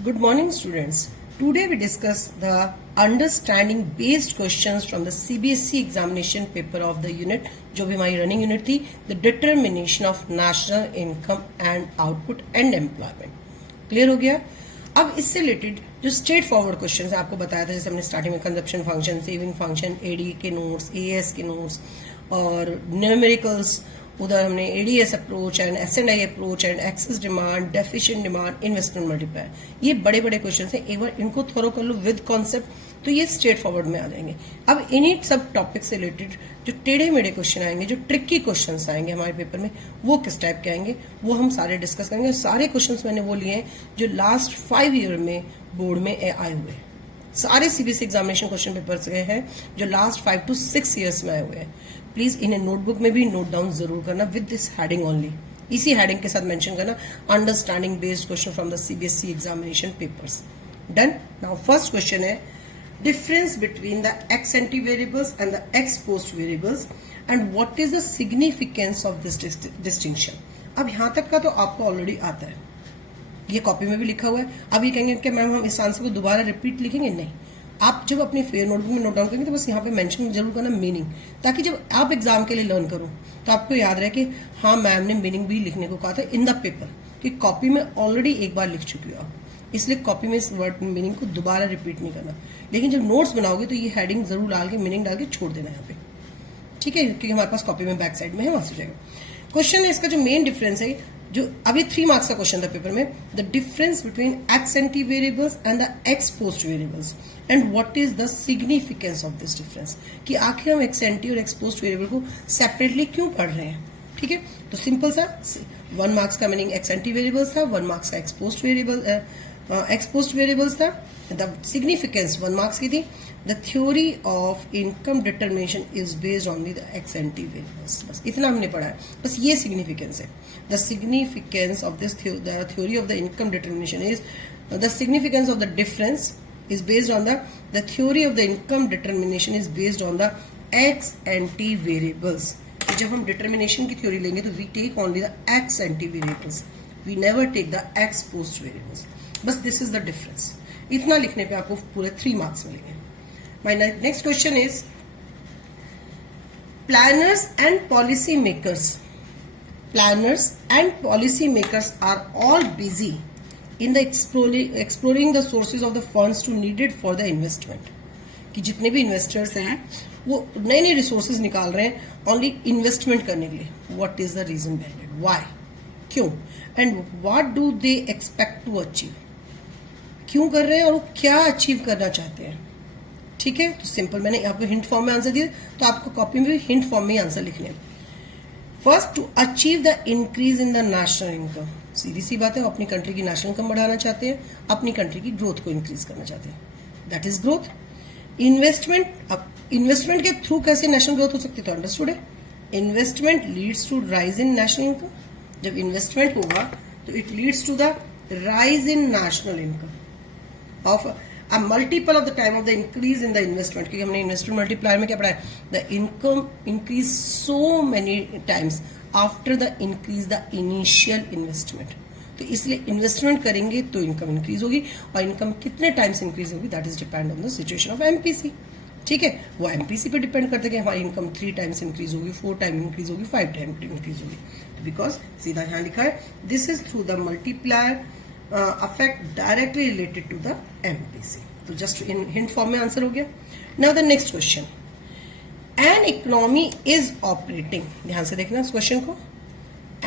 Good morning, students. Today we discuss the understanding based questions from the CBSE examination paper of the unit जो भी हमारी running unit थी, the determination of national income and output and employment. Clear हो गया? अब इससे related जो straight forward question है आपको बताया था, जैसे हमने स्टार्टिंग में consumption function, saving function, AD के नोट्स, एएस के नोट्स और न्यूमेरिकल्स, उधर हमने AD AS approach and S and I approach and excess demand, deficient demand, investment multiplier, ये बड़े बड़े क्वेश्चन हैं. एक बार इनको थोरो कर लो विद कॉन्सेप्ट तो ये स्ट्रेट फॉरवर्ड में आ जाएंगे. अब इन्हीं सब टॉपिक से रिलेटेड जो टेढ़े मेढ़े क्वेश्चन आएंगे, जो ट्रिकी क्वेश्चन आएंगे हमारे पेपर में, वो किस टाइप के आएंगे वो हम सारे डिस्कस करेंगे. सारे क्वेश्चन मैंने वो लिए हैं जो लास्ट 5 ईयर में बोर्ड में आए हुए हैं. सारे सीबीएसई एग्जामिनेशन क्वेश्चन पेपर से हैं जो लास्ट 5 to 6 ईयर्स में आए हुए हैं. प्लीज इन्हें नोटबुक में भी नोट डाउन जरूर करना विद दिस हेडिंग ओनली. इसी हेडिंग के साथ मेंशन करना understanding based question from the CBSE examination papers. Done. Now first question है difference between the ex ante variables and the ex post variables and what is the significance of this distinction. अब यहां तक का तो आपको already आता है, ये कॉपी में भी लिखा हुआ है. अब ये कहेंगे कि मैम हम इस आंसर को दोबारा रिपीट लिखेंगे, नहीं. आप जब अपनी नोटबुक में नोट डाउन करेंगे तो बस यहाँ पे मेंशन जरूर करना मीनिंग, ताकि जब आप एग्जाम के लिए लर्न करो तो आपको याद रहे कि हाँ मैम ने मीनिंग भी लिखने को कहा था इन द पेपर, कि कॉपी में ऑलरेडी एक बार लिख चुकी हो आप, इसलिए कॉपी में इस वर्ड मीनिंग को दोबारा रिपीट नहीं करना. लेकिन जब नोट्स बनाओगे तो ये हेडिंग जरूर डाल के मीनिंग डाल के छोड़ देना यहाँ पे, ठीक है, क्योंकि हमारे पास कॉपी में बैक साइड में है, वहां से जाएगा. क्वेश्चन है इसका जो मेन डिफरेंस है, जो अभी 3 मार्क्स का क्वेश्चन था पेपर में, the difference between x ante variables and the ex post variables and what is the significance of this difference, कि आखिर हम एक्स एंटी और एक्स पोस्ट वेरिएबल को सेपरेटली क्यों पढ़ रहे हैं. ठीक है, तो सिंपल सा 1 मार्क्स का मीनिंग एक्स एंटी वेरिएबल्स था, 1 मार्क्स का एक्स पोस्ट वेरिएबल्स था. द सिग्निफिकेंस 1 मार्क्स की थी. The theory of income determination is based only the ex ante variables. बस इतना हमने पढ़ा है, बस ये सिग्निफिकेंस है. The significance of this the theory of the income determination is the significance of the difference is based on the theory of the income determination is based on the x anti variables. जब हम determination की theory लेंगे तो we take only the x anti variables, we never take the x post variables. बस this is the difference. इतना लिखने पे आपको पूरे 3 मार्क्स मिलेंगे. My next question is planners and policy makers are all busy in the exploring the sources of the funds to needed for the investment. कि जितने भी इन्वेस्टर्स हैं वो नए नए रिसोर्सेज निकाल रहे हैं ओनली इन्वेस्टमेंट करने के लिए. What is the reason behind it, why, क्यों, and what do they expect to achieve. क्यों कर रहे हैं और वो क्या अचीव करना चाहते हैं. ठीक है, तो सिंपल मैंने आपको हिंट फॉर्म में आंसर दिया, तो आपको कॉपी में भी हिंट फॉर्म में आंसर लिखने हैं. First, to achieve the increase in the national income. सीधी सी बात है, वो अपनी कंट्री की नेशनल इनकम बढ़ाना चाहते हैं, अपनी कंट्री की ग्रोथ को इंक्रीज करना चाहते हैं. That is growth. इन्वेस्टमेंट, अब इन्वेस्टमेंट के थ्रू कैसे नेशनल ग्रोथ हो सकती है, तो अंडरस्टूड है. Investment leads to rise in national income. जब इन्वेस्टमेंट होगा तो it leads to the rise in national income of a multiple of the time of the increase in the investment. क्योंकि हमने इन्वेस्टमेंट मल्टीप्लायर में क्या पढ़ा है, the income increase so many times after the increase the initial investment. तो इसलिए investment करेंगे तो इनकम इंक्रीज होगी, और इनकम कितने टाइम्स इंक्रीज होगी that is depend on the situation of MPC. ठीक है, वो एमपीसी पे डिपेंड करता है कि हमारी इनकम 3 टाइम्स इंक्रीज होगी, 4 टाइम इंक्रीज होगी, 5 टाइम इंक्रीज होगी. बिकॉज सीधा यहाँ लिखा है this is through the multiplier effect directly related to the MPC. तो जस्ट इन हिंट फॉर्म में आंसर हो गया. Now the next question, an economy is operating. ध्यान से देखना इस क्वेश्चन को.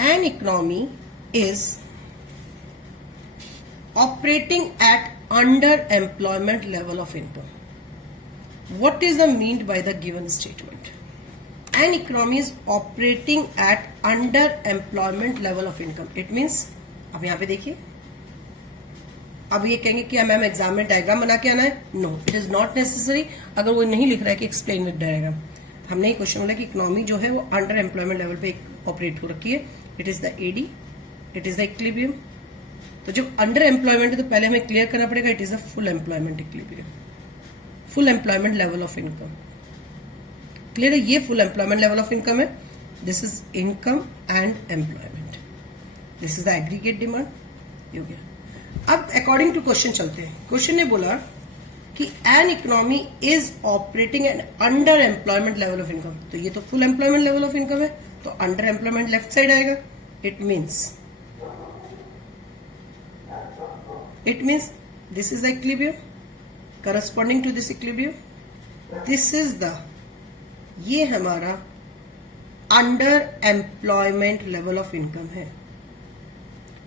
An economy is operating at under employment level of income. What is the meant by the given statement. An economy is operating at under employment level of income. It means, अब यहां पे देखिए, अब ये कहेंगे कि ma'am exam में diagram बना के आना है. No, it is not necessary. अगर वो नहीं लिख रहा है कि एक्सप्लेन विद डायग्राम, हमने ये क्वेश्चन बोला कि इकोनॉमी जो है वो अंडर एम्प्लॉयमेंट लेवल पे ऑपरेट हो रखी है. It is the AD, it is the equilibrium. तो जब अंडर एम्प्लॉयमेंट है तो पहले हमें क्लियर करना पड़ेगा it is a full employment equilibrium, full employment level of income. Clear है, ये full employment level of income है. This is income and employment. This is the aggregate demand. ये हो गया. अब अकॉर्डिंग टू क्वेश्चन चलते हैं। क्वेश्चन ने बोला कि an economy is operating an under employment level of income. तो ये तो full employment level of income है, तो अंडर एम्प्लॉयमेंट लेफ्ट साइड आएगा। It means this is the equilibrium, corresponding to this equilibrium this is the, ये हमारा under employment level of income है,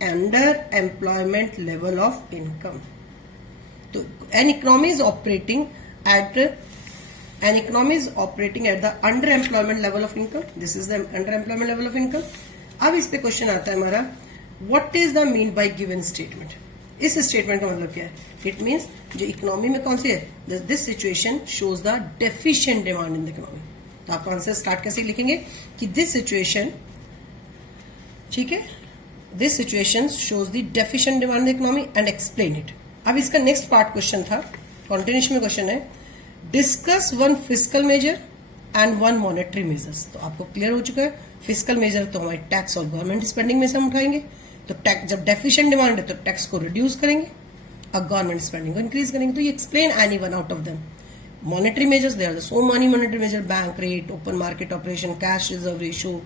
under employment level of income. तो an economy is operating at the underemployment level of income. This is the underemployment level of income. अब इस पे question आता है हमारा, what is the mean by given statement? इस statement का मतलब क्या है? It means जो इकोनॉमी में कौन सी है, this situation shows the deficient demand in the economy. तो आप आंसर स्टार्ट कैसे लिखेंगे कि this situation, ठीक है, this situation shows the deficient demand in the economy and explain it. अब इसका नेक्स्ट पार्ट क्वेश्चन था, कॉन्टिन्यूशन में क्वेश्चन है, discuss one fiscal measure and one monetary measures. तो आपको क्लियर हो चुका है, फिस्कल मेजर तो हमारे टैक्स और गवर्नमेंट स्पेंडिंग में से हम उठाएंगे। तो टैक्स जब डेफिशिएंट डिमांड है तो टैक्स को रिड्यूस करेंगे और गवर्नमेंट स्पेंडिंग को इंक्रीज करेंगे। तो ये explain any one out of them. Monetary measures, there are so many monetary measure, bank rate, open market operation, cash reserve ratio,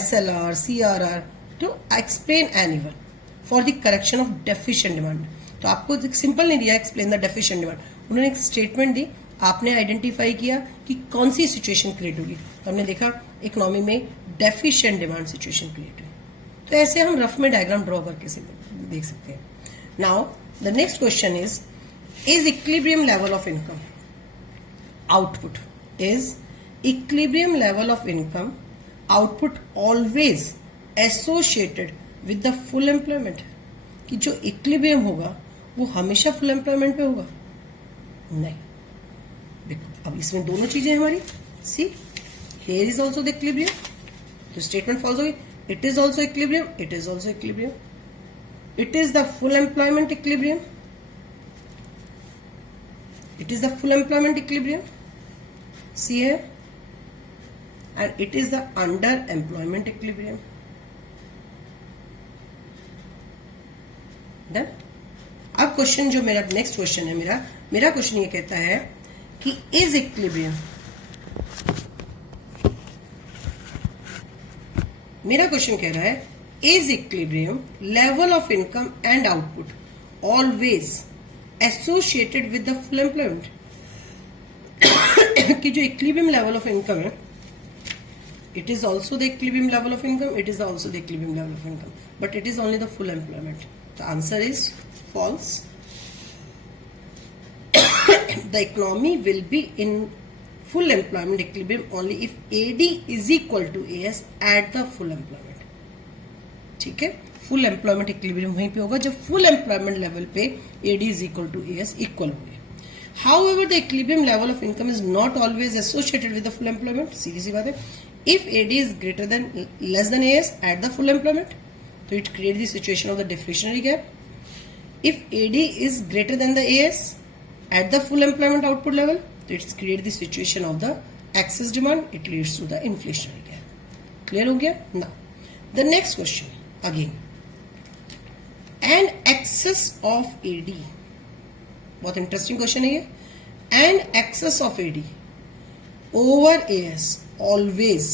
SLR, CRR। तो explain any one for the correction of deficient demand. तो आपको simple नहीं दिया explain the deficient demand, उन्होंने एक statement दी, आपने identify किया कि कौन सी सिचुएशन क्रिएट होगी। तो हमने देखा इकोनॉमी में डेफिशिएंट डिमांड सिचुएशन क्रिएट हुई। तो ऐसे हम रफ में डायग्राम ड्रॉ करके देख सकते हैं। Now the next question is equilibrium level of income output, is equilibrium level of income output always associated with the full employment? कि जो इक्विलिब्रियम होगा वो हमेशा फुल एम्प्लॉयमेंट पे होगा? नहीं। देखो अब इसमें दोनों चीजें हमारी, see here is also the equilibrium, तो स्टेटमेंट फॉल्स होगी, it is also equilibrium, it is also equilibrium, it is the full employment equilibrium, it is the full employment equilibrium, see है, and it is the under employment equilibrium. Done. अब question जो मेरा next question है, मेरा question ये कहता है कि इज इक्विलिब्रियम, मेरा क्वेश्चन कह रहा है is equilibrium level of income and output always associated with the full employment? कि जो इक्विलिब्रियम लेवल ऑफ इनकम है, it is also the equilibrium level of income, it is also the equilibrium level of income, but it is only the full employment. The answer is false. The economy will be in full employment equilibrium only if AD is equal to AS at the full employment. ठीक है, full employment equilibrium वहीं पे होगा जब full employment level पे AD is equal to AS equal होंगे। However, the equilibrium level of income is not always associated with the full employment. सीधी सी बात है, if AD is greater than less than AS at the full employment, so it creates the situation of the deflationary gap. If AD is greater than the AS at the full employment output level, so it creates the situation of the excess demand. It leads to the inflationary gap. Clear हो गया? Now, the next question again. An excess of AD, बहुत interesting question है ये। An excess of AD over AS always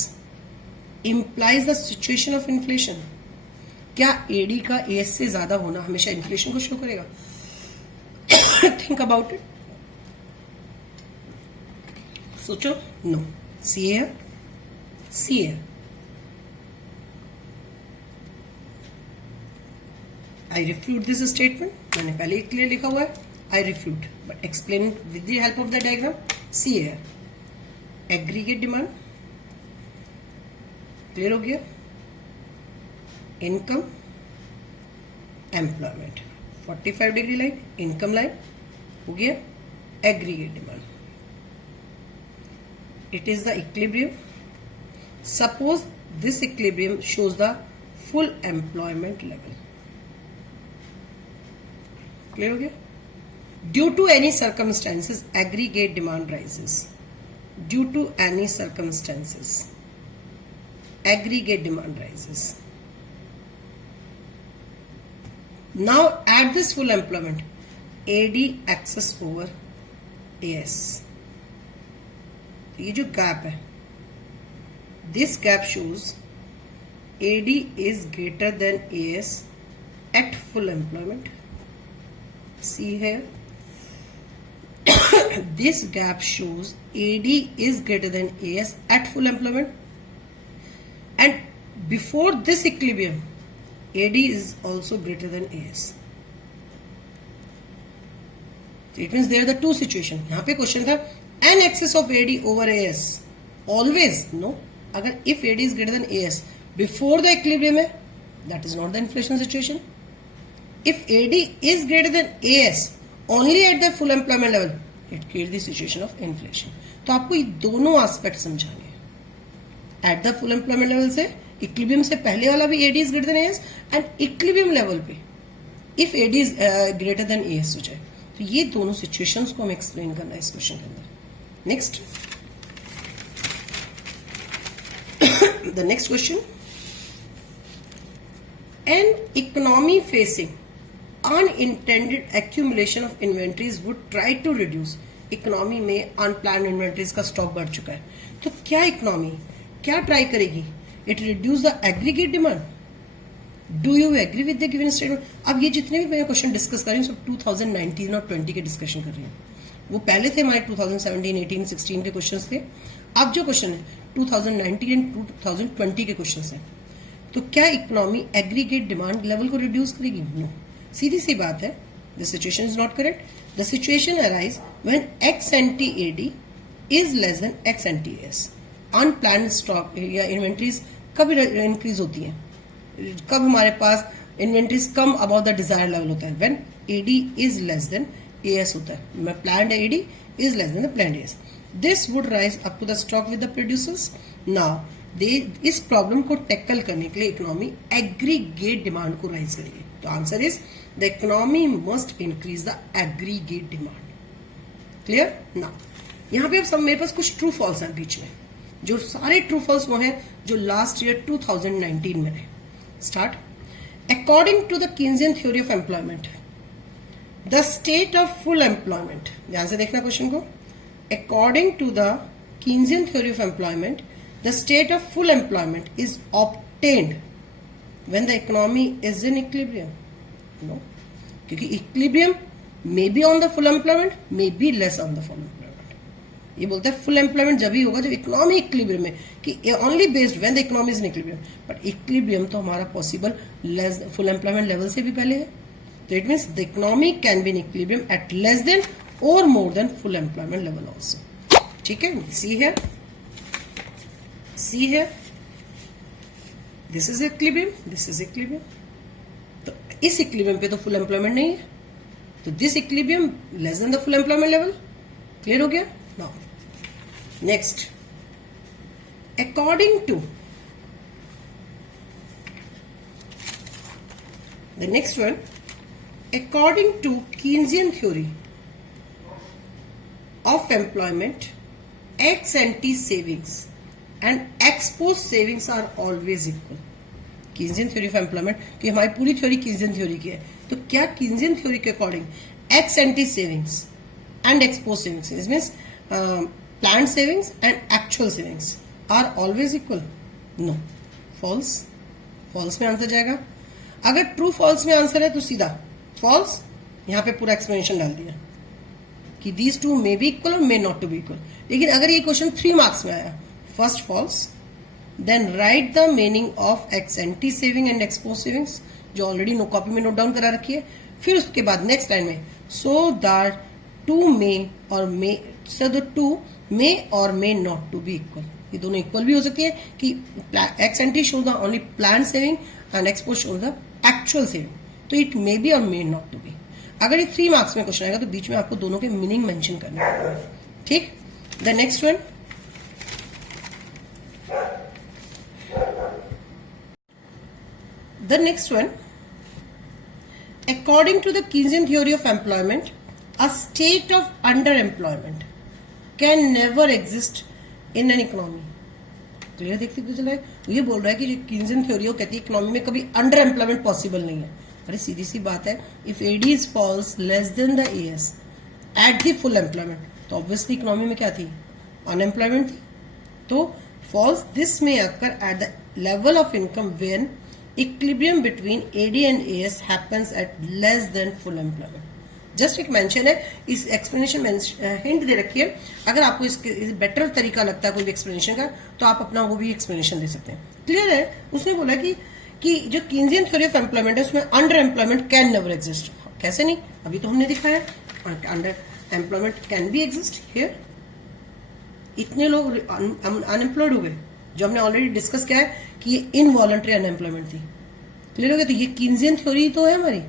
implies the situation of inflation. क्या AD का AS से ज्यादा होना हमेशा इन्फ्लेशन को शो करेगा? थिंक अबाउट इट, सोचो। नो। सी है, सी है। आई रिफ्यूट दिस स्टेटमेंट, मैंने पहले ही क्लियर लिखा हुआ है, I refute, but explain with the help of the diagram. See है, एग्रीगेट डिमांड, क्लियर हो गया, income, employment, 45 degree line, income line हो गया, aggregate demand, it is the equilibrium. Suppose this equilibrium shows the full employment level. Clear हो गया? Due to any circumstances, aggregate demand rises. Due to any circumstances, aggregate demand rises. Now at this full employment AD excess over AS, ये जो gap है, this gap shows AD is greater than AS at full employment. See here, this gap shows AD is greater than AS at full employment, and before this equilibrium, AD is also greater than AS. So it means there are the two situations. यहाँ पे question था an excess of AD over AS. Always no. अगर if AD is greater than AS before the equilibrium है, that is not the inflation situation. If AD is greater than AS only at the full employment level, it creates the situation of inflation. तो आपको ये दोनों aspect समझाने हैं. At the full employment level से, equilibrium से पहले वाला भी AD is greater than AS, and equilibrium level पे if AD is greater than AS हो जाए. तो ये दोनों सिचुएशंस को हम एक्सप्लेन करना है इस क्वेश्चन के अंदर. Next, the next question, an economy facing unintended accumulation of inventories would try to reduce. Economy में अनप्लान्ड इन्वेंट्रीज का स्टॉक बढ़ चुका है, तो क्या इकोनॉमी क्या ट्राई करेगी? It reduce the aggregate demand. Do you agree with the given statement? अब ये जितने भी मैं क्वेश्चन डिस्कस कर रही हूँ सब 2019 और 20 के डिस्कशन कर रही हूँ. वो पहले थे हमारे 2017, 18, 16 के क्वेश्चन थे. अब जो क्वेश्चन है 2019 एंड 2020 के क्वेश्चन है. तो क्या इकोनॉमी एग्रीगेट डिमांड लेवल को रिड्यूस करेगी? नो. सीधी सी बात है, the situation is not correct. The situation arise when ex ante AD is less than ex ante S. Unplanned stock या इन्वेंट्रीज कब इंक्रीज होती हैं? कब हमारे पास inventories come about the desire level होता है? When AD is less than AS होता है. मैं planned AD is less than the planned as. This would rise up to the stock with the producers. Now इस problem को tackle करने के लिए इकोनॉमी एग्रीगेट डिमांड को राइज करेगी. तो answer is the economy must increase the aggregate demand. Clear? Now यहां पे अब सब मेरे पास कुछ ट्रू फॉल्स हैं बीच में. जो सारे ट्रू फॉल्स वो हैं जो लास्ट ईयर 2019 में रहे. Start. According to the Keynesian theory of employment, the state of full employment, ध्यान से देखना क्वेश्चन को. According to the Keynesian theory of employment, the state of full employment is obtained when the economy is in equilibrium. No, क्योंकि equilibrium may be on the full employment, may be less on the full employment. ये बोलता है full employment जब ही होगा जब economy equilibrium में, कि only based when the economy is in equilibrium. But equilibrium तो हमारा possible less full employment level से भी पहले है. तो it means the economy can be in equilibrium at less than or more than full employment level also. ठीक है? See here. See here, this is equilibrium, this is equilibrium. तो इस equilibrium पे तो full employment नहीं है, तो this equilibrium less than the full employment level. Clear हो गया? Now, next, according to the next one, according to Keynesian theory of employment, ex ante savings and ex post savings are always equal. Keynesian theory of employment, कि हमारी पूरी theory कीन्सियन theory की है. तो क्या Keynesian theory के according ex ante savings and ex post savings, it means planned savings and actual savings are always equal? No. False. False में answer जाएगा. अगर ट्रू फॉल्स में आंसर है तो सीधा फॉल्स. यहां पे पूरा एक्सप्लेनेशन डाल दिया कि these two may be equal और may not to be equal. लेकिन अगर ये क्वेश्चन 3 मार्क्स में आया, first false, then write the meaning of ex ante saving and ex post savings, जो ऑलरेडी नो कॉपी में नोट डाउन करा रखी है. फिर उसके बाद नेक्स्ट लाइन में सो दैट टू मे और मे, सो द टू मे और may not to be equal. ये दोनों इक्वल भी हो सकती है कि ex ante show the only plan saving and ex post show the actual saving. तो इट मे बी और मे नॉट टू बी. अगर ये 3 मार्क्स में क्वेश्चन आएगा तो बीच में आपको दोनों के मीनिंग मेंशन करने पड़ेगा. ठीक. The next one, the next one, according to the Keynesian theory of employment, a state of underemployment can never exist in an economy. Clear देखते हुए चला है. ये बोल रहा है कि जो कीन्सियन थ्योरी हो कहती है इकोनॉमी में कभी अंडर एम्प्लॉयमेंट पॉसिबल नहीं है. अरे सीधी सी बात है, if AD is falls less than the AS at the full employment, तो ऑब्वियसली इकोनॉमी में क्या थी, अनएम्प्लॉयमेंट थी. तो false this may occur at the level of income when equilibrium between AD and AS happens at less than full employment. Just एक mention है, इस explanation में हिंट दे रखी है. अगर आपको इसके बेटर तरीका लगता है कोई भी एक्सप्लेनेशन का, तो आप अपना वो भी एक्सप्लेनेशन दे सकते हैं. क्लियर है. उसने बोला कि जो कीन्जियन थ्योरी ऑफ एम्प्लॉयमेंट है उसमें under employment can never exist. कैसे नहीं, अभी तो हमने दिखाया under employment can be exist here. इतने लोग अनएम्प्लॉयड हो गए, जो हमने ऑलरेडी डिस्कस किया है कि ये इनवॉलंटरी अनएम्प्लॉयमेंट थी. क्लियर हो गया. तो ये कीन्जियन थ्योरी तो है हमारी,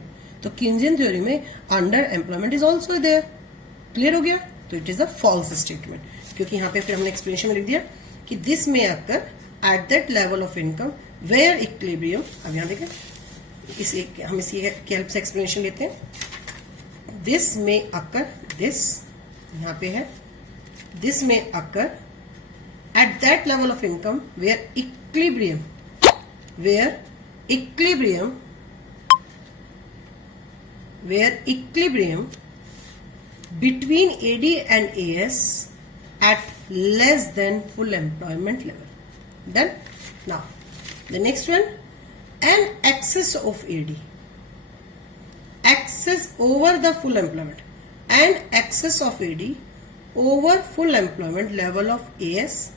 तो कीन्जियन थ्योरी में under employment is also there. Clear हो गया. तो it is a false statement, क्योंकि यहाँ पे फिर हमने एक्सप्लेनेशन में लिख दिया कि this may occur at that level of income where equilibrium. अब यहाँ देखें, हम इसी की हेल्प से एक्सप्लेनेशन लेते हैं. दिस में आकर, दिस यहाँ पे है, this may occur at that level of income where equilibrium between AD and AS at less than full employment level. Done. Now, the next one, an excess of AD, excess over the full employment, and excess of AD over full employment level of AS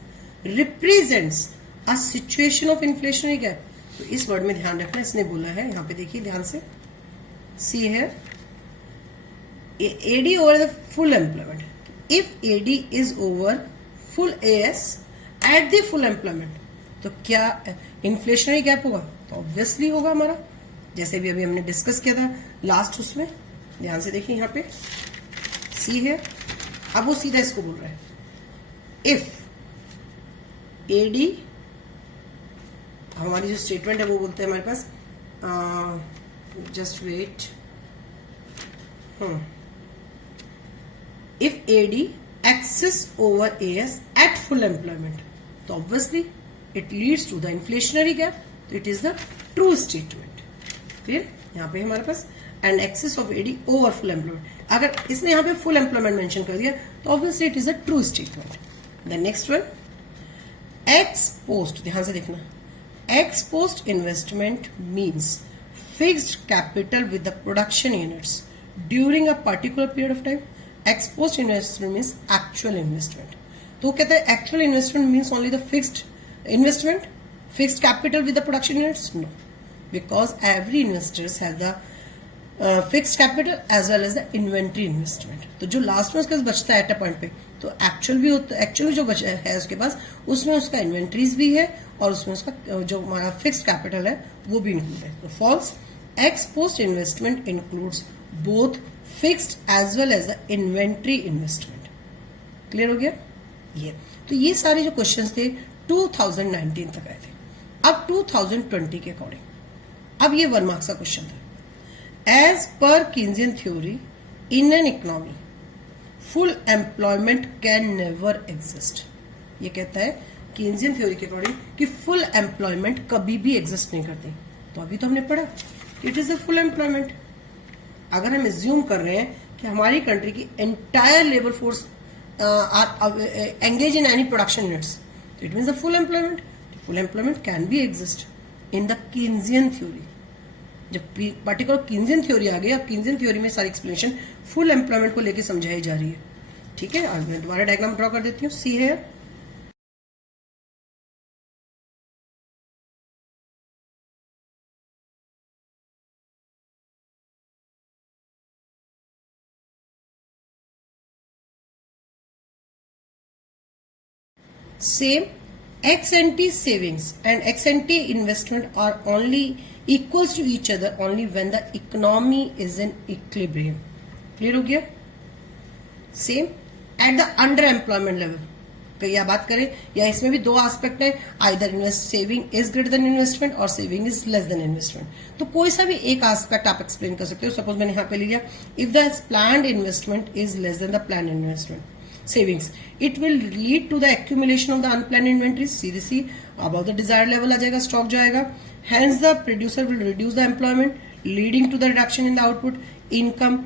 represents a situation of inflationary gap. तो इस word में ध्यान रखना, इसने बोला है, यहाँ पे देखिए ध्यान से, सी है AD over the full employment. If AD is over full AS at the full employment, तो क्या inflationary gap होगा? तो obviously होगा हमारा, जैसे भी अभी हमने डिस्कस किया था लास्ट उसमें. ध्यान से देखिए यहाँ पे सी है. अब वो सीधा इसको बोल रहा है, if AD, हमारी जो स्टेटमेंट है वो बोलते हैं हमारे पास, just wait, if AD excess over AS at full employment, तो obviously it leads to the inflationary gap. तो it is the true statement. Clear. यहाँ पे हमारे पास and excess of AD over full employment. अगर इसने यहाँ पे full employment mention कर दिया तो obviously it is a true statement. The next one, ex post, ध्यान से देखना, ex post investment means fixed capital with the production units during a particular period of time. Ex post investment means actual investment. तो कहता है actual investment means only the fixed investment, fixed capital with the production units? No, because every investors has the fixed capital as well as the inventory investment. तो जो last में उसके पास बचता है at a point पे, तो actual भी होता है, एक्चुअली जो बचा है उसके पास, उसमें उसका इन्वेंट्रीज भी है और उसमें उसका जो हमारा फिक्स्ड कैपिटल है वो भी इंक्लूड है. तो false. Ex post investment includes both fixed as well as the inventory investment. Clear हो गया ये. तो ये सारे जो क्वेश्चंस थे 2019 तक आए थे. अब 2020 के अकॉर्डिंग अब ये 1 मार्क्स का क्वेश्चन था. As per Keynesian theory in an economy full employment can never exist. ये कहता है कीन्जियन थ्योरी के अकॉर्डिंग कि फुल एम्प्लॉयमेंट कभी भी एग्जिस्ट नहीं करती. तो अभी तो हमने पढ़ा it is a full employment. अगर हम एज्यूम कर रहे हैं कि हमारी कंट्री की entire labour force engage in any production units, तो it means the full employment. Full employment can be exist in the Keynesian theory. जब पर्टिकुलर कीन्जियन थ्योरी आ गई, अब कीन्जियन थ्योरी में सारी एक्सप्लेनेशन फुल एम्प्लॉयमेंट को लेकर समझाई जा रही है. ठीक है. आज मैं दोबारा डायग्राम ड्रॉ कर देती हूँ. सी है, same ex ante savings and ex ante investment are only equals to each other only when the economy is in equilibrium. Clear हो गया. Same at the underemployment level. तो या बात करें या इसमें भी 2 एस्पेक्ट है, either invest saving is greater than investment और saving is less than investment. तो कोई सा भी एक एस्पेक्ट आप एक्सप्लेन कर सकते हो. सपोज मैंने यहाँ पे ले लिया, if the planned investment is less than the planned investment savings, it will lead to the accumulation of the unplanned inventories. सीधे सी above the desired level आ जाएगा, स्टॉक जाएगा. Hence the producer will reduce the employment, leading to the reduction in the output income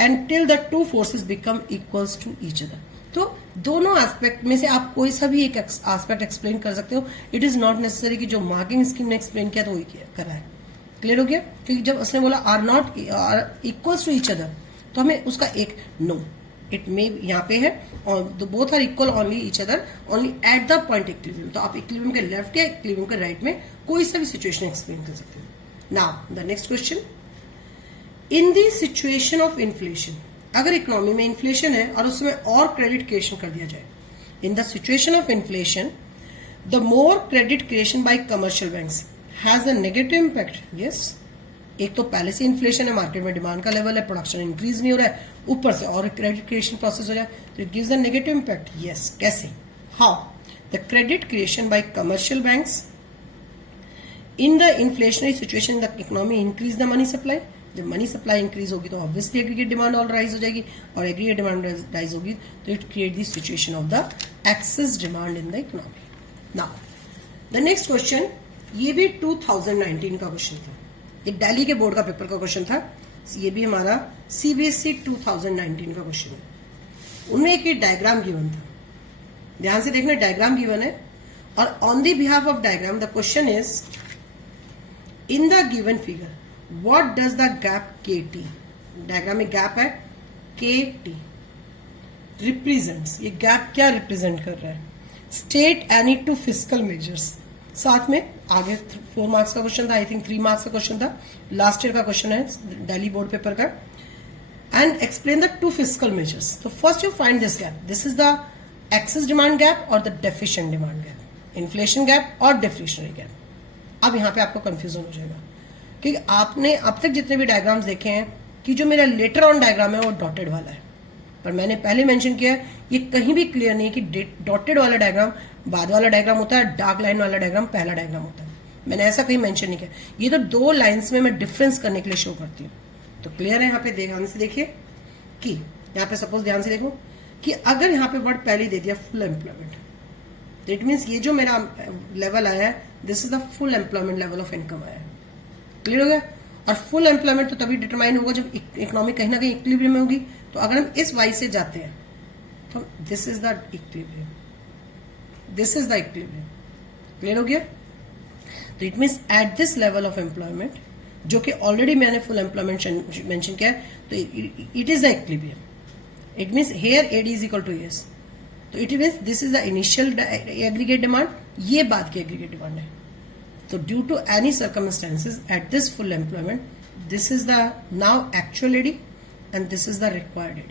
until the two forces become equals to each other. तो दोनों aspect में से आप कोई सा भी एक एस्पेक्ट एक्सप्लेन कर सकते हो. इट इज नॉट नेसेसरी कि जो मार्किंग स्कीम ने एक्सप्लेन किया तो वही करा है. क्लियर हो गया? क्योंकि जब उसने बोला are not equals to each other तो हमें उसका एक नो इट मे यहाँ पे है और both are equal only each other only at the point equilibrium. तो आप इक्विलिब्रियम के लेफ्ट या इक्विलिब्रियम के राइट में कोई सा भी सिचुएशन एक्सप्लेन कर सकते हो. Now the next question, in the situation of inflation, अगर इकोनॉमी में इन्फ्लेशन है और उसमें और क्रेडिट क्रिएशन कर दिया जाए, in the situation of inflation the more credit creation by commercial banks has a negative impact. Yes, एक तो पहले से इन्फ्लेशन है, मार्केट में डिमांड का लेवल है, प्रोडक्शन इंक्रीज नहीं हो रहा है, ऊपर से और क्रेडिट क्रिएशन प्रोसेस हो जाए तो it gives a negative impact. Yes, कैसे? How? The credit creation by commercial banks in the inflationary situation the economy increase the money supply. जब मनी सप्लाई इंक्रीज होगी तो ऑब्वियसली एग्रीगेट डिमांड और rise हो जाएगी और एग्रीगेट डिमांड राइज होगी तो it create the situation of the excess demand in the economy. Now the next question, ये भी 2019 का क्वेश्चन था, ये दिल्ली के बोर्ड का पेपर का क्वेश्चन था. ये भी हमारा सीबीएसई 2019 का क्वेश्चन है. उनमें एक डायग्राम गिवन था, ध्यान से देखना, डायग्राम गिवन है और on the behalf of diagram the question is in the given figure what does the gap KT, diagram में गैप है KT रिप्रेजेंट्स. ये गैप क्या रिप्रेजेंट कर रहा है? State any two fiscal measures. साथ में आगे 4 मार्क्स का क्वेश्चन था, आई थिंक 3 मार्क्स का क्वेश्चन था, लास्ट ईयर का क्वेश्चन है दिल्ली बोर्ड पेपर का. And explain the 2 fiscal measures. तो first you find this gap. This is the excess demand gap और the deficient demand gap, inflation gap और deflationary gap. अब यहाँ पे आपको कंफ्यूजन हो जाएगा क्योंकि आपने अब तक जितने भी डायग्राम्स देखे हैं कि जो मेरा लेटर ऑन डायग्राम है वो डॉटेड वाला है, पर मैंने पहले मेंशन किया है ये कहीं भी क्लियर नहीं कि डॉटेड वाला डायग्राम बाद वाला डायग्राम होता है, डार्क लाइन वाला डायग्राम पहला डायग्राम होता है. मैंने ऐसा कहीं मेंशन नहीं किया. ये तो 2 लाइंस में मैं डिफरेंस करने के लिए शो करती हूँ. तो क्लियर है? यहाँ पे ध्यान से देखिए कि यहाँ पे सपोज ध्यान से देखो कि अगर यहाँ पे वर्ड पहले दे दिया फुल एम्प्लॉयमेंट तो इट मीन्स ये जो मेरा लेवल आया है this is the full employment level of income आया है. क्लियर हो गया? और फुल एम्प्लॉयमेंट तो तभी डिटरमाइन होगा जब इकोनॉमी कहीं ना कहीं इक्विलिब्रियम में होगी. तो अगर हम इस वाई से जाते हैं तो this is the equilibrium, this is the equilibrium. Clear हो गया? तो it means at this level of employment जो कि ऑलरेडी मैंने फुल एम्प्लॉयमेंट मेंशन किया है तो it is the equilibrium. It means here AD is equal to S. तो it means this is the initial aggregate demand, ये बाद की एग्रीगेट डिमांड है. So due to any circumstances at this full employment, this is the now actual AD and this is the required AD.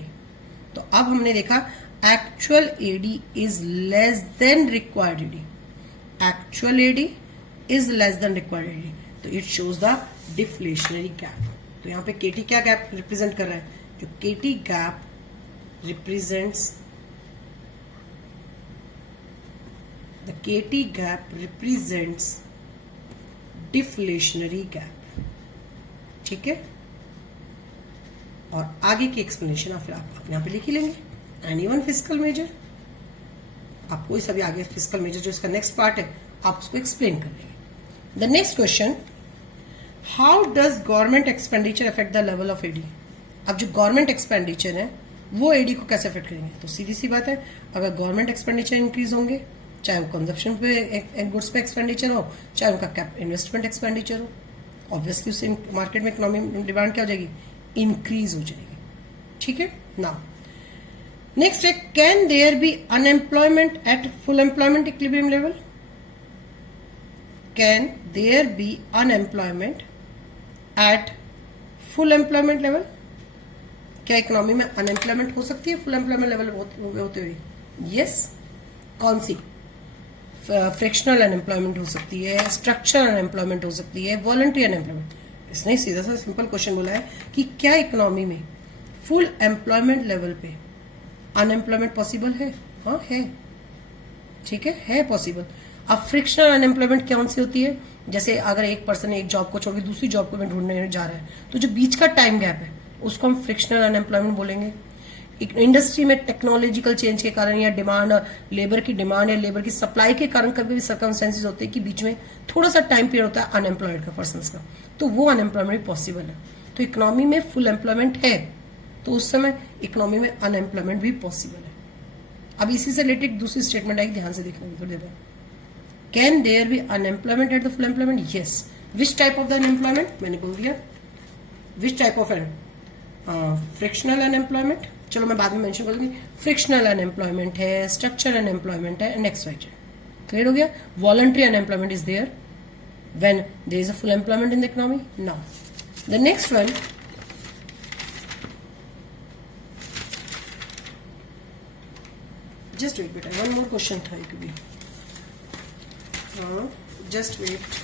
तो अब हमने देखा actual AD is less than required AD. Actual AD is less than required AD. तो it shows the deflationary gap. तो यहाँ पे KT क्या gap represent कर रहा है? जो KT gap represents the KT gap represents deflationary gap. ठीक है? और आगे की एक्सप्लेनेशन आप फिर आप अपने यहाँ पे लिख ही लेंगे. एनीवन फिस्कल मेजर, आप कोई सभी आगे फिस्कल मेजर जो इसका नेक्स्ट पार्ट है आप उसको एक्सप्लेन कर लेंगे. The next question, how does government expenditure affect the level of AD. अब जो गवर्नमेंट एक्सपेंडिचर है वो एडी को कैसे अफेक्ट करेंगे? तो सीधी सी बात है, अगर गवर्नमेंट एक्सपेंडिचर इंक्रीज होंगे, चाहे वो कंजप्शन पे गुड्स पे एक्सपेंडिचर हो, चाहे उनका कैप इन्वेस्टमेंट एक्सपेंडिचर हो, ऑब्वियसली उससे मार्केट में इकोनॉमी डिमांड क्या हो जाएगी? इंक्रीज हो जाएगी. ठीक है? नाउ नेक्स्ट है, can there be unemployment at full employment equilibrium level. Can there be unemployment at full employment level. क्या इकोनॉमी में अनएम्प्लॉयमेंट हो सकती है फुल एम्प्लॉयमेंट लेवल होते हुए? यस. कौन सी? फ्रिक्शनल अनएम्प्लॉयमेंट हो सकती है, स्ट्रक्चरल अनएम्प्लॉयमेंट हो सकती है, वॉलंटरी अनएम्प्लॉयमेंट. इसने सीधा सा सिंपल क्वेश्चन बोला है कि क्या इकोनॉमी में फुल एम्प्लॉयमेंट लेवल पे अनएम्प्लॉयमेंट पॉसिबल है? हाँ है. ठीक है पॉसिबल. अब फ्रिक्शनल अनएम्प्लॉयमेंट कौन सी होती है? जैसे अगर एक पर्सन एक जॉब को छोड़ के दूसरी जॉब को ढूंढने जा रहा है तो जो बीच का टाइम गैप है उसको हम फ्रिक्शनल अनएम्प्लॉयमेंट बोलेंगे. इंडस्ट्री में टेक्नोलॉजिकल चेंज के कारण या डिमांड, लेबर की डिमांड या लेबर की सप्लाई के कारण कभी भी सर्कमस्टेंसेज होते हैं कि बीच में थोड़ा सा टाइम पीरियड होता है अनएम्प्लॉयड का पर्सन का, तो वो अनएम्प्लॉयमेंट भी पॉसिबल है। तो इकोनॉमी में फुल एम्प्लॉयमेंट है तो उस समय इकोनॉमी में अनएम्प्लॉयमेंट भी पॉसिबल है। अब इसी से रिलेटेड दूसरी स्टेटमेंट आएगी, ध्यान से देखना थोड़ी देर बाद। Can there be unemployment at the full employment? Yes. Which type of the unemployment? मैंने बोल दिया which type of frictional unemployment, चलो मैं बाद में मेंशन कर दूंगी। फ्रिक्शनल अनएम्प्लॉयमेंट है, स्ट्रक्चरल अनएम्प्लॉयमेंट है, नेक्स्ट वाइज। क्लियर हो गया? Voluntary unemployment is there when there is a full employment in the economy. Now the next one, just wait बेटा, one more question था एक भी, हाँ just wait।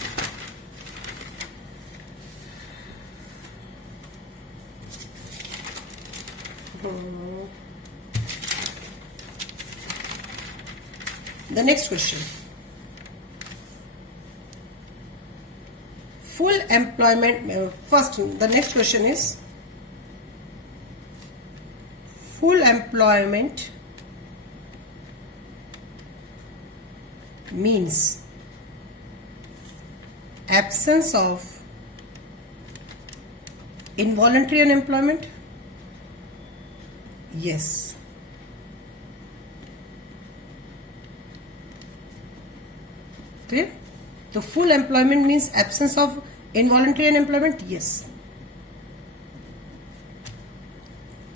The next question, full employment, first the next question is full employment means absence of involuntary unemployment? Yes. Clear? So full employment means absence of involuntary unemployment? Yes.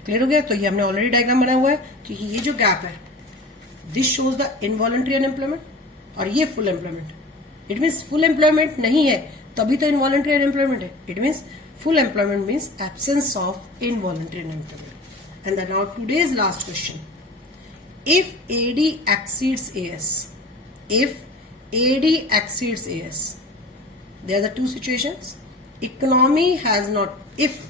Clear हो गया? तो ये हमने already diagram बनाया हुआ है कि ये जो गैप है, this shows the involuntary unemployment और ये full employment. It means full employment नहीं है तभी तो इनवॉलंटरी अनएम्प्लॉयमेंट है। It means full employment means absence of involuntary unemployment. And then now today's last question. If AD exceeds AS, if AD exceeds AS, there are the two situations. Economy has not, if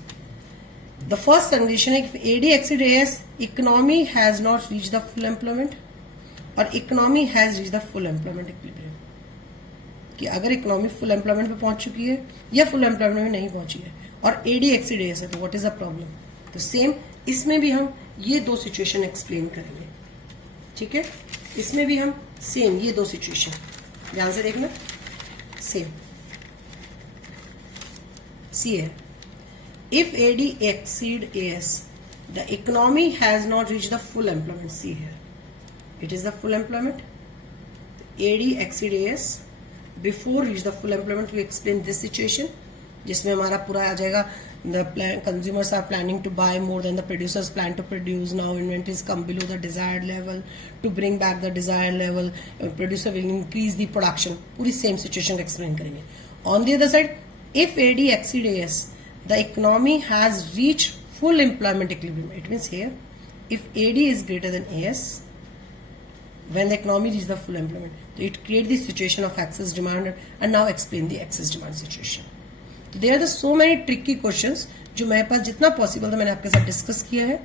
the first condition is if AD exceeds AS, economy has not reached the full employment, और economy has reached the full employment equilibrium. कि अगर economy full employment पे पहुंच चुकी है या full employment में नहीं पहुंची है और AD exceeds AS है, तो व्हाट इज द प्रॉब्लम? तो सेम इसमें भी हम ये दो सिचुएशन एक्सप्लेन करेंगे। ठीक है, इसमें भी हम सेम ये दो सिचुएशन ध्यान से देखना। सेम सी है, if AD exceed AS, the economy has not reached the full employment. See here, it is the full employment. AD exceed AS, before reach the full employment we explain this situation, जिसमें हमारा पूरा आ जाएगा the consumers are planning to buy more than the producers plan to produce. Now inventories come below the desired level. To bring back the desired level, producer will increase the production. पूरी same situation explain करेंगे. On the other side, if AD exceed AS, the economy has reached full employment equilibrium. It means here, if AD is greater than AS, when the economy reaches the full employment, so it creates the situation of excess demand. And now explain the excess demand situation. There are the so many tricky questions जो मेरे पास जितना possible था मैंने आपके साथ discuss किया है।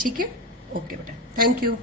ठीक है, ओके बेटा, थैंक यू।